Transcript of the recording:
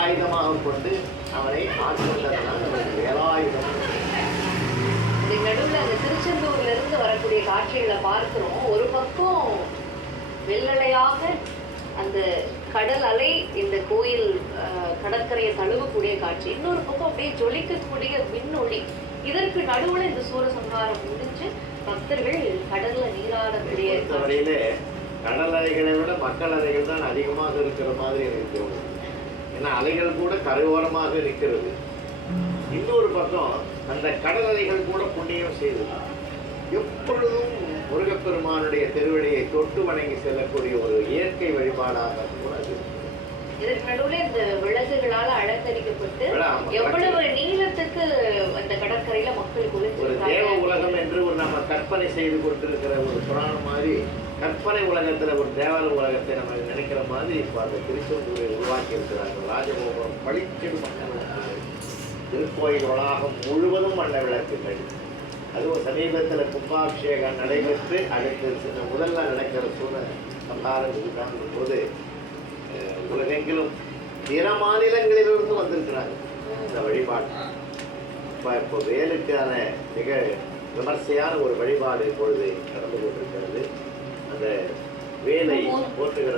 ஆயுதமாக கொண்டு அவனை ஆட்கொண்டதனால் அவன் வேலாயுதம். நடுவில் அந்த திருச்செந்தூர்ல இருந்து வரக்கூடிய காட்சிகளை பார்க்கிறோம். ஒரு பக்கம் வெள்ளலையாக அந்த கடல் அலை இந்த கோயில் கடற்கரையை தழுவக்கூடிய காட்சி, இன்னொரு பக்கம் அப்படியே ஜொலிக்கக்கூடிய விண்ணொளி. இதற்கு நடுவுல இந்த சூரசம்ஹாரம் முடிஞ்சு பக்தர்கள் கடல்ல நீராடக்கூடிய வரையிலே கடல் அலைகளை விட மக்கள் அலைகள் தான் அதிகமாக இருக்கிற மாதிரி எனக்கு தோணுது. ஏன்னா அலைகள் கூட கரையோரமாக இருக்கிறது. இன்னொரு பக்கம் அந்த கடல் அலைகள் கூட புண்ணியம் செய்தது. எப்பொழுதும் முருகப்பெருமானுடைய திருவடியை தொட்டு வணங்கி செல்லக்கூடிய ஒரு இயற்கை வழிபாடாக கூட இதற்கு நடுவில் இந்த விளக்குகளால் அலங்கரிக்கப்பட்டு எவ்வளவு நீளத்துக்கு அந்த கடற்கரையில மக்கள் ஒரு தேவ உலகம் என்று ஒரு நம்ம கற்பனை செய்து கொண்டிருக்கிற ஒரு புராணம் மாதிரி கற்பனை உலகத்துல ஒரு தேவால உலகத்தை நம்ம நினைக்கிற மாதிரி இப்ப அந்த திருச்செந்தூரை உருவாக்கி இருக்கிறார்கள். ராஜகோபுரம் பளிச்செடு மன்ன திருக்கோயில் வளாகம் முழுவதும் வண்ண விளக்குகள். அதுவும் சமீபத்தில் கும்பாபிஷேகம் நடைபெற்று அடுத்து முதல் நாள் நடக்கிற சம்ஹாரம் காணும் போது உலகெங்கிலும் பிற மாநிலங்களிலிருந்து வந்திருக்கிறாங்க இந்த வழிபாடு. இப்போ வேலுக்கான மிக விமர்சையான ஒரு வழிபாடு இப்பொழுது நடந்து கொண்டிருக்கிறது. அந்த வேலை போற்றுகிற